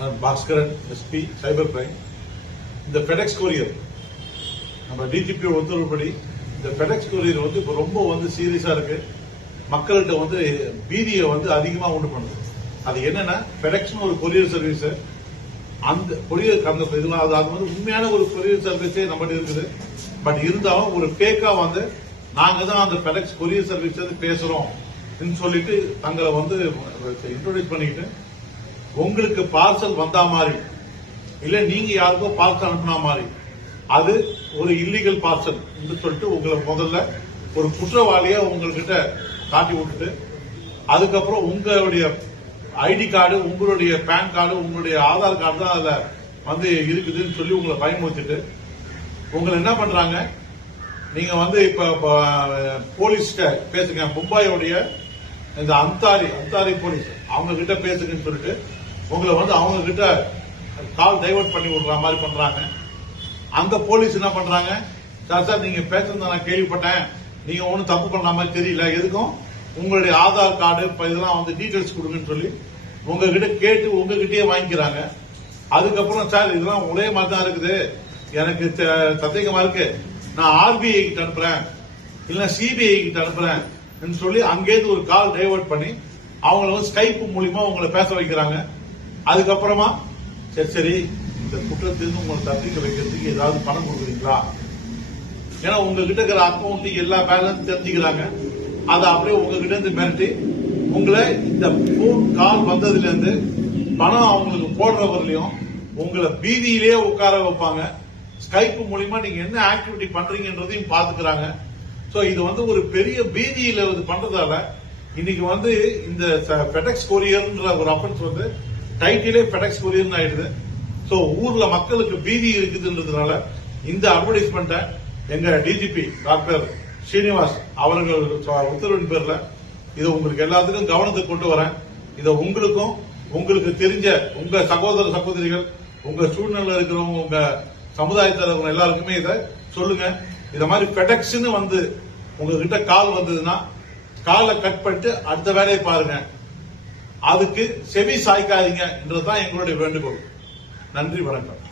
நான் Bhaskaran SP cyber crime இந்த FedEx courier நம்ம டிஜிபி உத்தரவுப்படி இந்த ஃபெடெக்ஸ் கொரியர் வந்து இப்போ ரொம்ப வந்து சீரியஸாக இருக்கு. மக்கள்கிட்ட வந்து பீதியை வந்து அதிகமாக உண்டு பண்ணுது. அது என்னன்னா ஃபெடெக்ஸ்னு ஒரு கொரியர் சர்வீஸ் அந்த கொரியர் அந்த இதெல்லாம் அது அது வந்து உண்மையான ஒரு கொரியர் சர்வீஸே நம்மகிட்ட இருக்குது. பட் இருந்தாலும் ஒரு ஃபேக்காக வந்து நாங்கள் தான் அந்த ஃபெடெக்ஸ் கொரியர் சர்வீஸ் வந்து பேசுகிறோம் சொல்லிட்டு தங்களை வந்து இன்ட்ரோடியூஸ் பண்ணிக்கிட்டு உங்களுக்கு பார்சல் வந்தா மாதிரி. இல்ல நீங்க யாருக்கோ பார்சல் அனுப்புனா மாதிரி. அது ஒரு இல்லீகல் பார்சல் என்று சொல்லிட்டு உங்களை முதல்ல ஒரு குற்றவாளியா உங்ககிட்ட காட்டி விட்டுட்டு அதுக்கப்புறம் உங்களுடைய ஐடி கார்டு உங்களுடைய பேன் கார்டு உங்களுடைய ஆதார் கார்டு தான் அதுல வந்து இருக்குதுன்னு சொல்லி உங்களை பயமுறுத்திட்டு உங்களை என்ன பண்றாங்க? நீங்க வந்து இப்ப, போலீஸ்கிட்ட பேசுங்க. மும்பாயோடைய இந்த அந்தாரி அந்தாரி போலீஸ் அவங்க கிட்ட பேசுங்கன்னு சொல்லிட்டு உங்களை வந்து அவங்க கிட்ட கால் டைவர்ட் பண்ணி விடுற மாதிரி பண்றாங்க. அந்த போலீஸ் என்ன பண்றாங்க? சார் சார் நீங்க பேசுறத நான் கேள்விப்பட்டேன். நீங்க ஒன்றும் தப்பு பண்ற மாதிரி தெரியல. எதுக்கும்? உங்களுடைய ஆதார் கார்டு இதெல்லாம் வந்து டீட்டெயில்ஸ் கொடுங்கன்னு சொல்லி உங்ககிட்ட கேட்டு உங்ககிட்டயே வாங்கிக்கிறாங்க. அதுக்கப்புறம் சார் இதெல்லாம் ஒரே மாதிரி தான் இருக்குது. எனக்கு சந்தேகமா இருக்கு. நான் ஆர்பிஐ கிட்ட அனுப்புறேன். இல்ல சிபிஐ கிட்ட அனுப்புறேன். சொல்லி அங்கேருந்து ஒரு கால் டைவர்ட் பண்ணி அவங்கள வந்து ஸ்கைப் மூலியமா உங்களை பேச வைக்கிறாங்க. அதுக்கப்புறமா சரி சரி இந்த குற்றத்திலிருந்து உங்களை தப்பிக்க வைக்கிறதுக்கு ஏதாவது பணம் கொடுக்குறீங்களா? ஏன்னா உங்ககிட்ட இருக்கிற அக்கௌண்ட் எல்லா பேலன்ஸ் தெரிஞ்சுக்கிறாங்க. அதை அப்படியே உங்ககிட்ட இருந்து மிரட்டி உங்களை இந்த போன் கால் வந்ததுல இருந்து பணம் அவங்களுக்கு போடுறவர்களையும் உங்களை பீதியிலே உட்கார வைப்பாங்க. ஸ்கைப் மூலியமா நீங்க என்ன ஆக்டிவிட்டி பண்றீங்கன்றதையும் பாத்துக்கிறாங்க ஸோ இது வந்து ஒரு பெரிய பீதியில இது பண்றதால இன்னைக்கு வந்து இந்த பெடெக்ஸ் கொரியர்ன்ற ஒரு அஃபென்ஸ் வந்து டைட்டிலே ஃபெடெக்ஸ் கொரியர்னு ஆயிடுது. ஸோ ஊர்ல மக்களுக்கு பீதி இருக்குதுன்றதுனால இந்த அட்வர்டைஸ்மெண்ட்டை எங்க டிஜிபி டாக்டர் ஸ்ரீனிவாஸ் அவர்கள் உத்தரவின் பேர்ல இதை உங்களுக்கு எல்லாத்துக்கும் கவனத்துக்கு கொண்டு வரேன். இதை உங்களுக்கும் உங்களுக்கு தெரிஞ்ச உங்க சகோதர சகோதரிகள் உங்க சூழ்நிலை இருக்கிறவங்க உங்க சமுதாயத்தில் இருக்கிற எல்லாருக்குமே இதை சொல்லுங்க. இத மாதிரி பெடெக்ஸ்னு வந்து உங்ககிட்ட கால் வந்ததுன்னா காலை கட் பண்ணிட்டு அடுத்த வேலையை பாருங்க. அதுக்கு செவி சாய்க்காதீங்க என்றதுதான் எங்களுடைய வேண்டுகோள். நன்றி வணக்கம்.